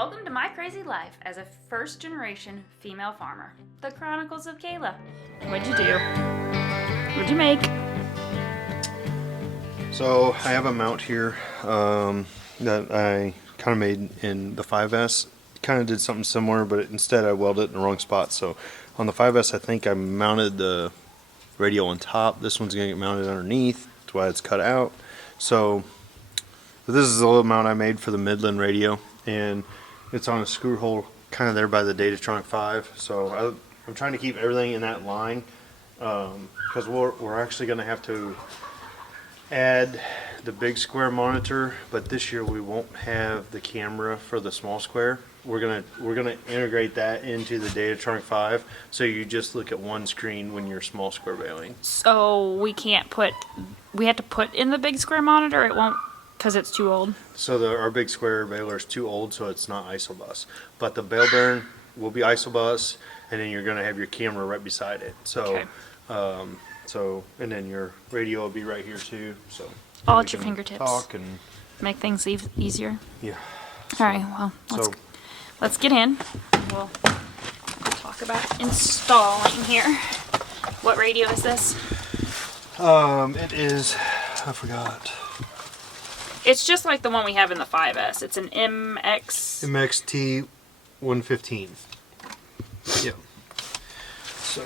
Welcome to my crazy life as a first-generation female farmer. The Chronicles of Kayla. What'd you do? What'd you make? So I have a mount here that I kind of made in the 5S. Kind of did something similar, but instead I welded it in the wrong spot. So on the 5S, I think I mounted the radio on top. This one's going to get mounted underneath. That's why it's cut out. So this is a little mount I made for the Midland Radio, and it's on a screw hole kind of there by the Datatronic 5. So I'm trying to keep everything in that line because we're actually going to have to add the big square monitor, but this year we won't have the camera for the small square. We're gonna integrate that into the Datatronic 5, so you just look at one screen when you're small square baling. So we have to put in the big square monitor. It won't, because it's too old. So our big square baler is too old, so it's not isobus. But the bale bearing will be isobus, and then you're gonna have your camera right beside it. So, okay. And then your radio will be right here too. So all at your fingertips. Talk and make things easier. Yeah. All right. Well, let's get in. We'll talk about installing here. What radio is this? It is. I forgot. It's just like the one we have in the 5S. It's an MXT 115. Yeah. So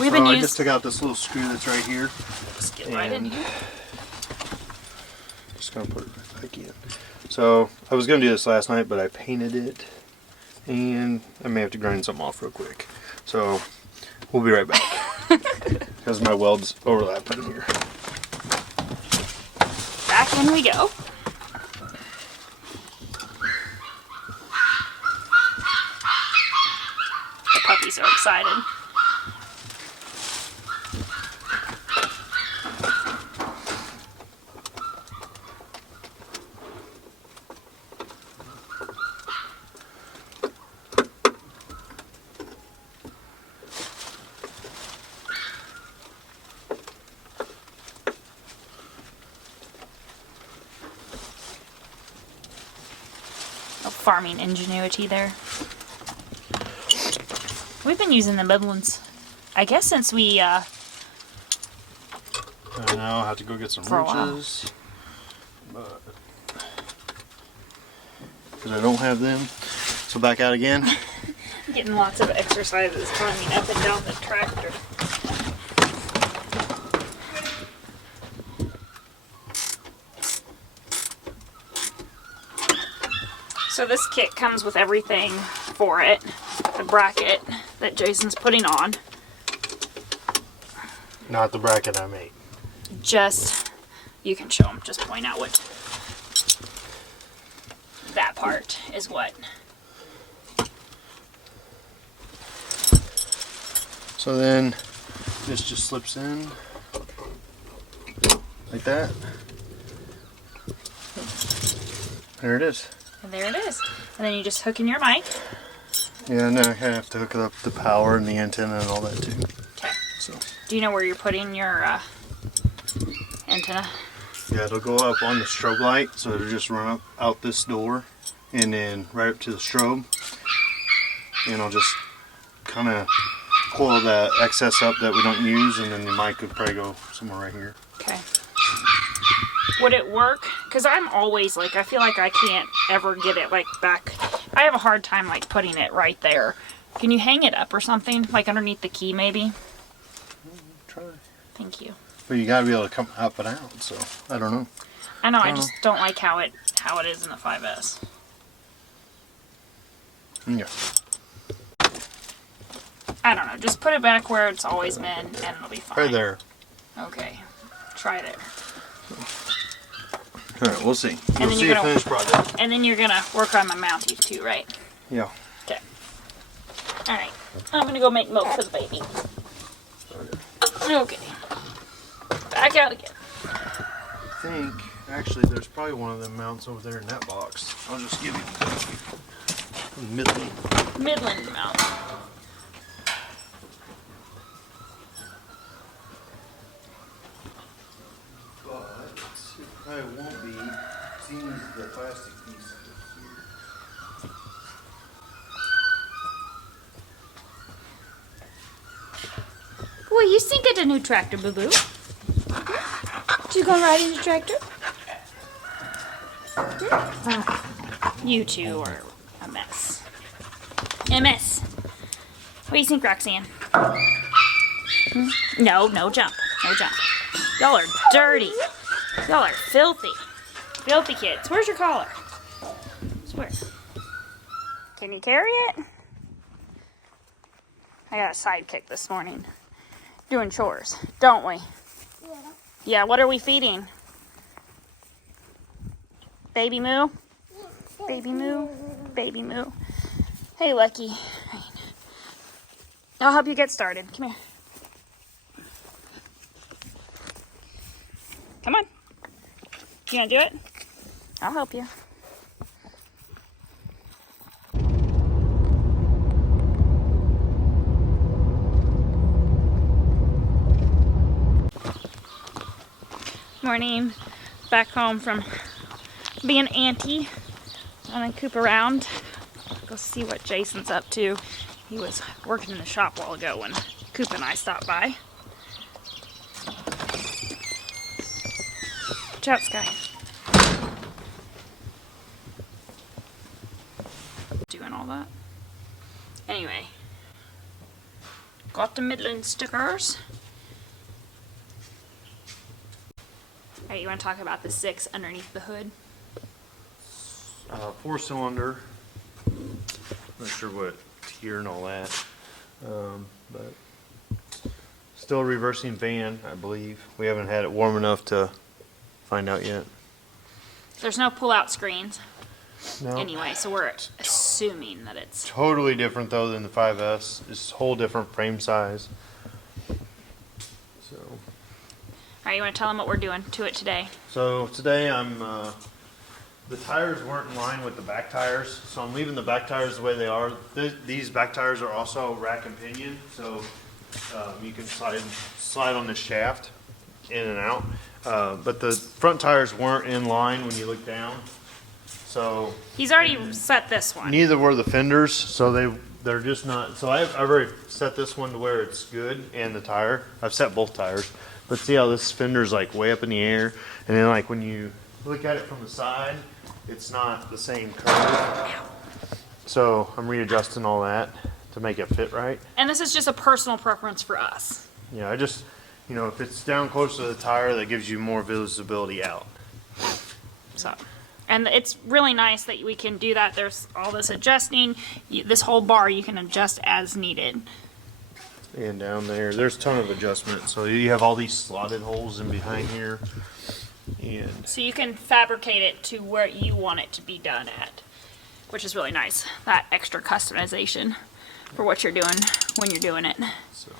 I just took out this little screw that's right here. Just get right in here. Just gonna put it right back in. So I was gonna do this last night, but I painted it, and I may have to grind something off real quick. So we'll be right back because my welds overlapping here. Back in we go. The puppies are excited. Farming ingenuity there. We've been using the Midlands, I guess, since we I know, I have to go get some wrenches, but because I don't have them. So back out again. Getting lots of exercises climbing up and down the tractor. So this kit comes with everything for it. The bracket that Jason's putting on. Not the bracket I made. Just, you can show them, just point out what that part is what. So then this just slips in like that. There it is. And there it is. And then you just hook in your mic. Yeah, no, I have to hook up the power and the antenna and all that too. Okay. So. Do you know where you're putting your antenna? Yeah, it'll go up on the strobe light, so it'll just run up out this door and then right up to the strobe. And I'll just kind of pull that excess up that we don't use, and then the mic would probably go somewhere right here. Okay. Would it work? Because I'm always like, I feel like I can't ever get it like back. I have a hard time like putting it right there. Can you hang it up or something? Like underneath the key maybe? Try. Thank you. But you gotta be able to come up and out, so I don't know. I know, I just don't like how it is in the 5S. Yeah. I don't know, just put it back where it's always been and it'll be fine. Right there. Okay. Try there. Alright, we'll see. We'll see a finished product. And then you're gonna work on my mounties too, right? Yeah. Okay. Alright. I'm gonna go make milk for the baby. Okay. Back out again. I think, actually, there's probably one of them mounts over there in that box. I'll just give you Midland mount. But it probably won't be, seeing the plastic piece here. you think it's a new tractor, boo-boo? You gonna ride in the tractor? You two are a mess. A mess. What do you think, Roxanne? No, no jump. No jump. Y'all are dirty. Y'all are filthy. Filthy kids. Where's your collar? Swear. Can you carry it? I got a sidekick this morning. Doing chores, don't we? Yeah. Yeah, what are we feeding? Baby Moo? Baby Moo? Baby Moo. Hey, Lucky. I'll help you get started. Come here. Come on. You gonna do it? I'll help you. Morning. Back home from being auntie. I'm gonna coop around. Go see what Jason's up to. He was working in the shop a while ago when Coop and I stopped by. Watch out, Sky. Doing all that. Anyway. Got the Midland stickers. Alright, you want to talk about the 6 underneath the hood? 4-cylinder. Not sure what tier and all that. But still reversing fan, I believe. We haven't had it warm enough to find out yet. There's no pull-out screens. No. Anyway, so we're assuming that it's... Totally different though than the 5S. It's a whole different frame size. So. Alright, you want to tell them what we're doing to it today? So today the tires weren't in line with the back tires, so I'm leaving the back tires the way they are. These back tires are also rack and pinion, so you can slide on the shaft in and out. But the front tires weren't in line when you look down. So he's already set this one. Neither were the fenders, so they're just not. So I've already set this one to where it's good, and the tire. I've set both tires, but see how this fender's like way up in the air, and then like when you look at it from the side, it's not the same curve. So I'm readjusting all that to make it fit right. And this is just a personal preference for us. Yeah, I just, if it's down close to the tire, that gives you more visibility out. So, and it's really nice that we can do that. There's all this adjusting. This whole bar you can adjust as needed. And down there's a ton of adjustment. So you have all these slotted holes in behind here. And so you can fabricate it to where you want it to be done at, which is really nice. That extra customization for what you're doing when you're doing it. So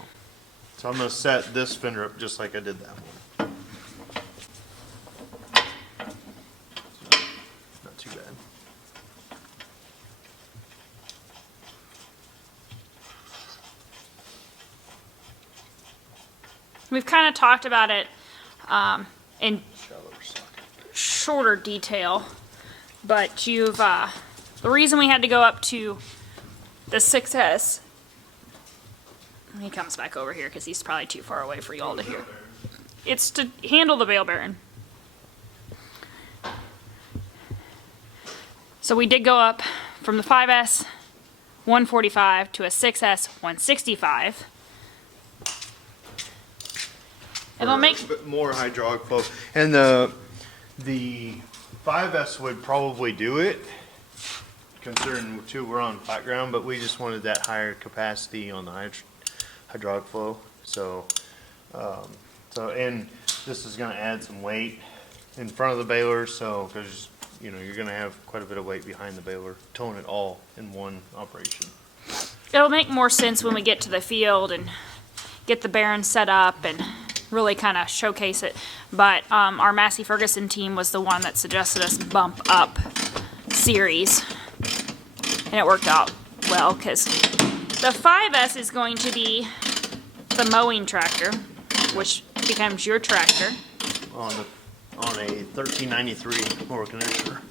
I'm going to set this fender up just like I did that one. So, not too bad. We've kind of talked about it in shorter detail, but you've the reason we had to go up to the 6S, he comes back over here because he's probably too far away for y'all to hear. It's to handle the bale bearing. So we did go up from the 5S 145 to a 6S 165. It'll make a bit more hydraulic flow, and the 5S would probably do it, considering too we're on flat ground, but we just wanted that higher capacity on the hydraulic flow. So, and this is going to add some weight in front of the baler, so because you're going to have quite a bit of weight behind the baler, towing it all in one operation. It'll make more sense when we get to the field and get the bearing set up and really kind of showcase it. But our Massey Ferguson team was the one that suggested us bump up series, and it worked out well because the 5S is going to be the mowing tractor, which becomes your tractor. On a 1393 mower conditioner.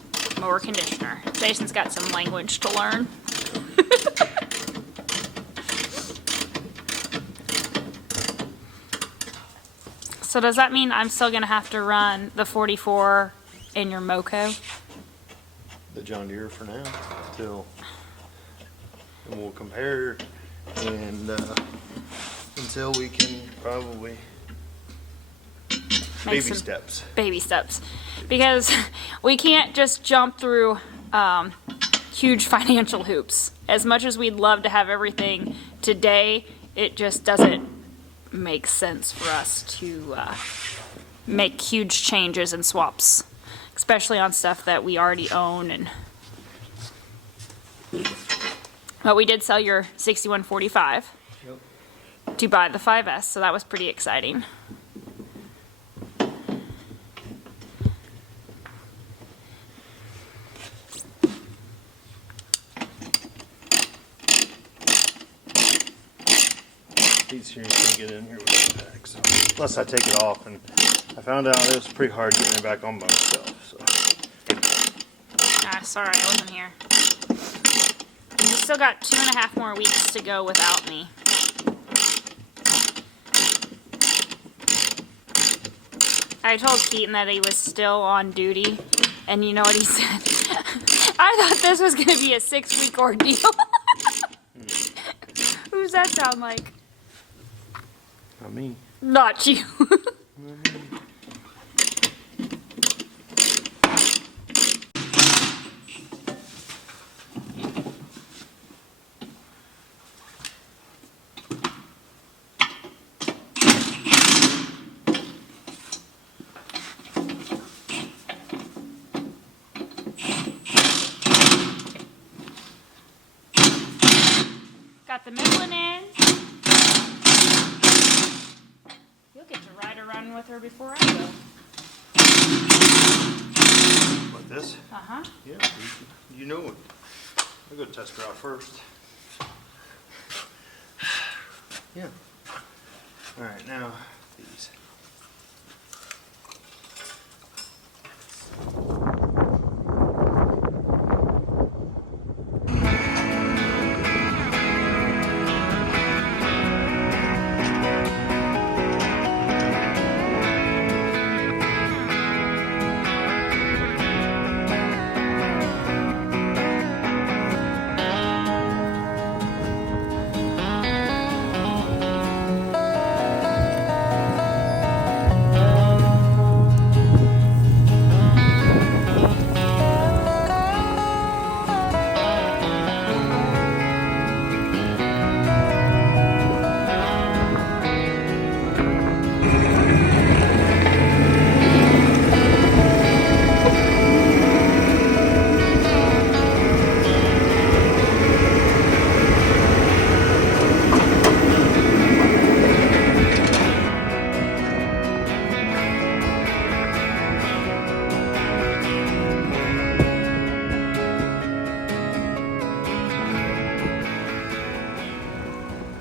Mower conditioner. Jason's got some language to learn. So does that mean I'm still going to have to run the 44 in your Moco? The John Deere for now, and we'll compare, and until we can probably baby steps. Baby steps. Because we can't just jump through huge financial hoops. As much as we'd love to have everything today, it just doesn't make sense for us to make huge changes and swaps, especially on stuff that we already own. But we did sell your 6145 to buy the 5S, so that was pretty exciting. These here you can't get in here with the pack, so unless I take it off, and I found out it was pretty hard getting it back on by myself. So. Sorry, I wasn't here. You still got 2.5 more weeks to go without me. I told Keaton that he was still on duty, and you know what he said? I thought this was going to be a 6-week ordeal. Who's that sound like? Not me. Not you. Got the Midland in. You'll get to ride around with her before I go. Like this? Uh-huh. Yeah, you know it. I'll go test her out first. Yeah. All right, now these.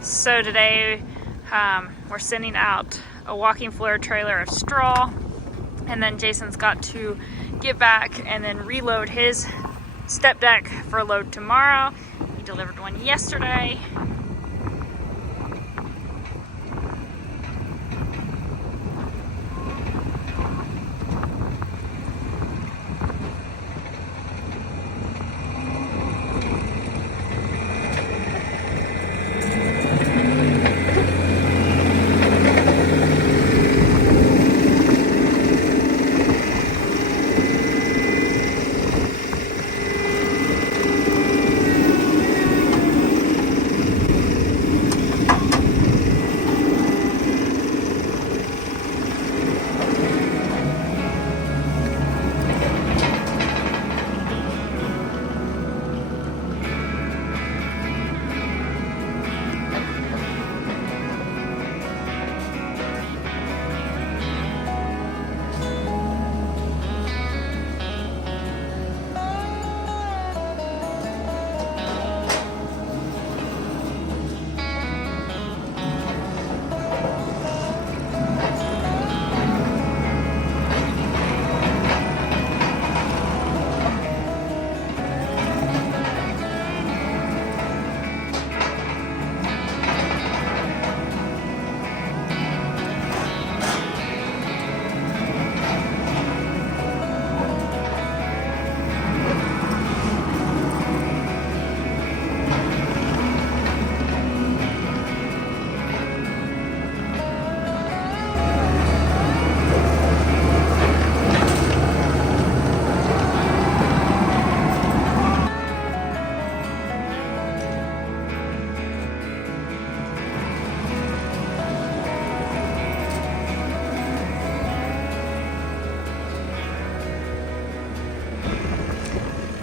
So today we're sending out a walking floor trailer of straw, and then Jason's got to get back and then reload his step deck for a load tomorrow. He delivered one yesterday.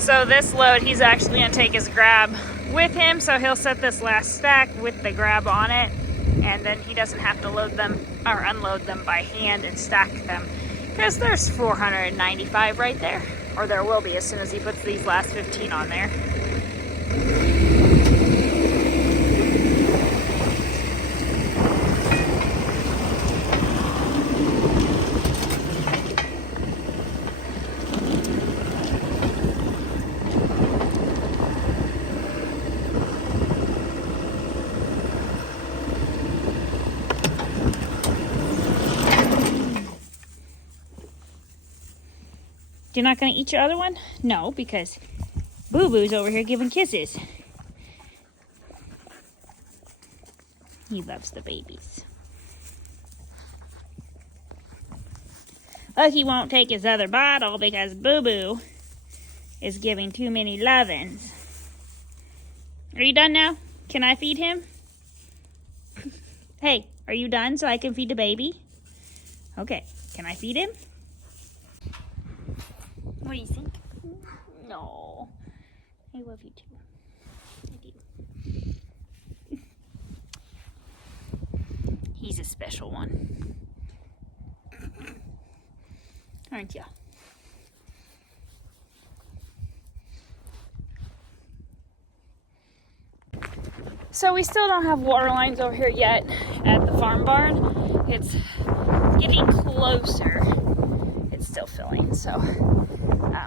So this load, he's actually gonna take his grab with him, so he'll set this last stack with the grab on it, and then he doesn't have to load them or unload them by hand and stack them, because there's 495 right there, or there will be as soon as he puts these last 15 on there. You're not going to eat your other one? No, because Boo Boo's over here giving kisses. He loves the babies. Look, he won't take his other bottle because Boo Boo is giving too many lovin's. Are you done now? Can I feed him? Hey, are you done so I can feed the baby? Okay, can I feed him? What do you think? No. I love you too. I do. He's a special one. Aren't ya? So we still don't have water lines over here yet at the farm barn. It's getting closer. It's still filling, so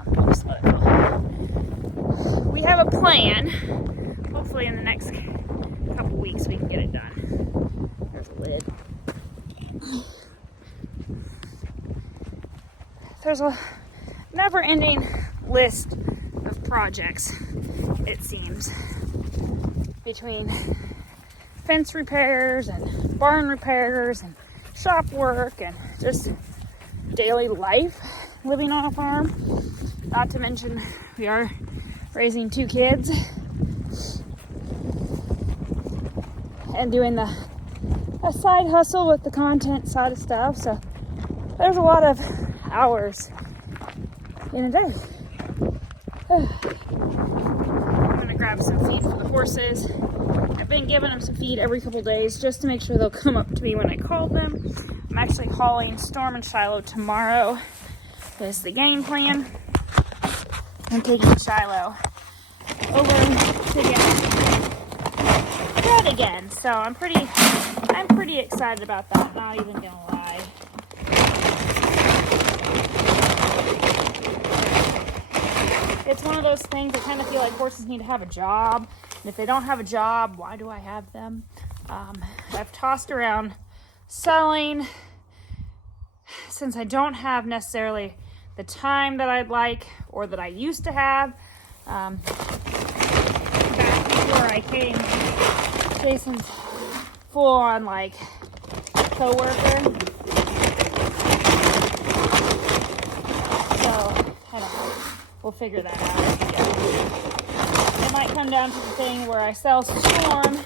we'll just let it go. We have a plan. Hopefully in the next couple weeks we can get it done. There's a lid. There's a never-ending list of projects, it seems, between fence repairs and barn repairs and shop work and just daily life living on a farm. Not to mention we are raising 2 kids and doing a side hustle with the content side of stuff. So there's a lot of hours in a day. I'm gonna grab some feed for the horses. I've been giving them some feed every couple days just to make sure they'll come up to me when I call them. I'm actually hauling Storm and Shiloh tomorrow. Is the game plan. I'm taking Shiloh over to get fed again. So I'm pretty excited about that, not even gonna lie. It's one of those things I kind of feel like horses need to have a job. And if they don't have a job, why do I have them? I've tossed around selling since I don't have necessarily the time that I'd like or that I used to have. Back before I came, Jason's full on like co-worker. So, I don't know. We'll figure that out as we go. It might come down to the thing where I sell Storm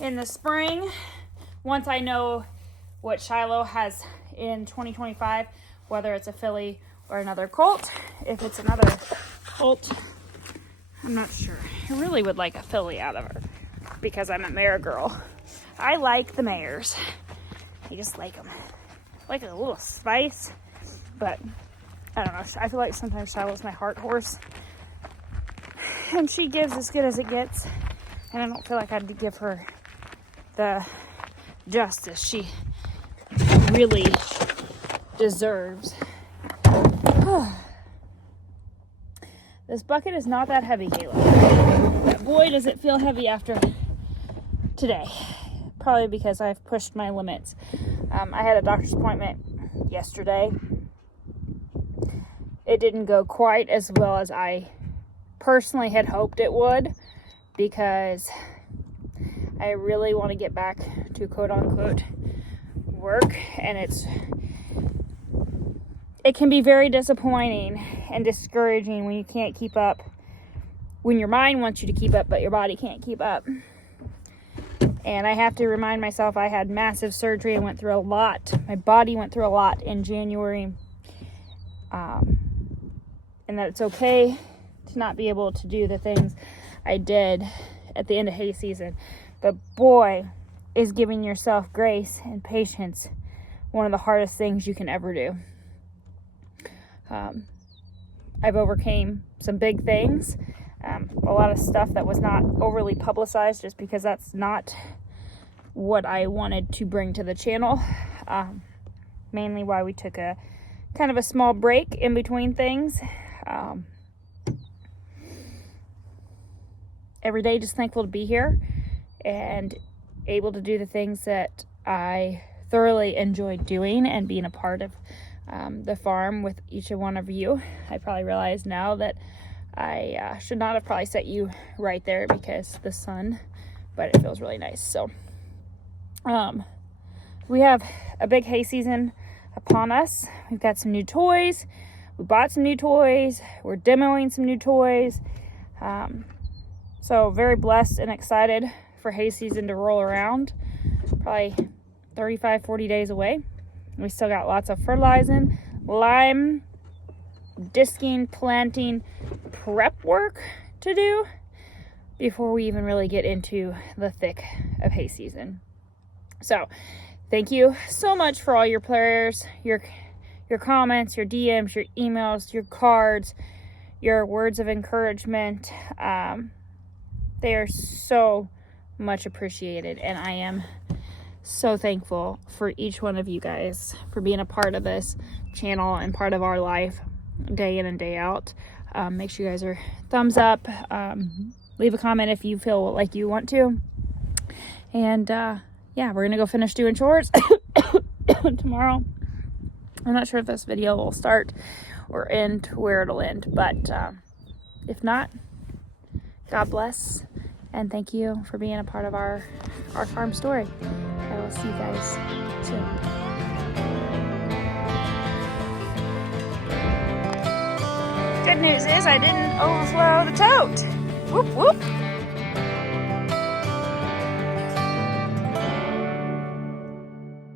in the spring once I know what Shiloh has in 2025, whether it's a filly or another colt. If it's another colt, I'm not sure. I really would like a filly out of her because I'm a mare girl. I like the mares. I just like them. I like a little spice, but I don't know. I feel like sometimes Shiloh's my heart horse. And she gives as good as it gets. And I don't feel like I'd give her the justice she really deserves. This bucket is not that heavy, Kayla. But boy, does it feel heavy after today. Probably because I've pushed my limits. I had a doctor's appointment yesterday. It didn't go quite as well as I personally had hoped it would, because I really want to get back to quote-unquote work, and it can be very disappointing and discouraging when you can't keep up, when your mind wants you to keep up but your body can't keep up. And I have to remind myself I had massive surgery. I went through a lot. My body went through a lot in January. And that it's okay to not be able to do the things I did at the end of hay season. But boy, is giving yourself grace and patience one of the hardest things you can ever do. I've overcame some big things, a lot of stuff that was not overly publicized just because that's not what I wanted to bring to the channel. Mainly why we took a kind of a small break in between things. Every day just thankful to be here and able to do the things that I thoroughly enjoyed doing and being a part of the farm with each and one of you. I probably realize now that I should not have probably set you right there because the sun, but it feels really nice. So we have a big hay season upon us. We've got some new toys. We bought some new toys. We're demoing some new toys. So very blessed and excited for hay season to roll around. Probably 35, 40 days away. We still got lots of fertilizing, lime, disking, planting, prep work to do before we even really get into the thick of hay season. So thank you so much for all your prayers, your comments, your DMs, your emails, your cards, your words of encouragement. They are so much appreciated, and I am so thankful for each one of you guys for being a part of this channel and part of our life day in and day out. Make sure you guys are thumbs up, leave a comment if you feel like you want to, and yeah, we're gonna go finish doing chores tomorrow. I'm not sure if this video will start or end where it'll end, but if not, God bless, and thank you for being a part of our farm story. I will see you guys soon. Good news is I didn't overflow the tote. Whoop, whoop.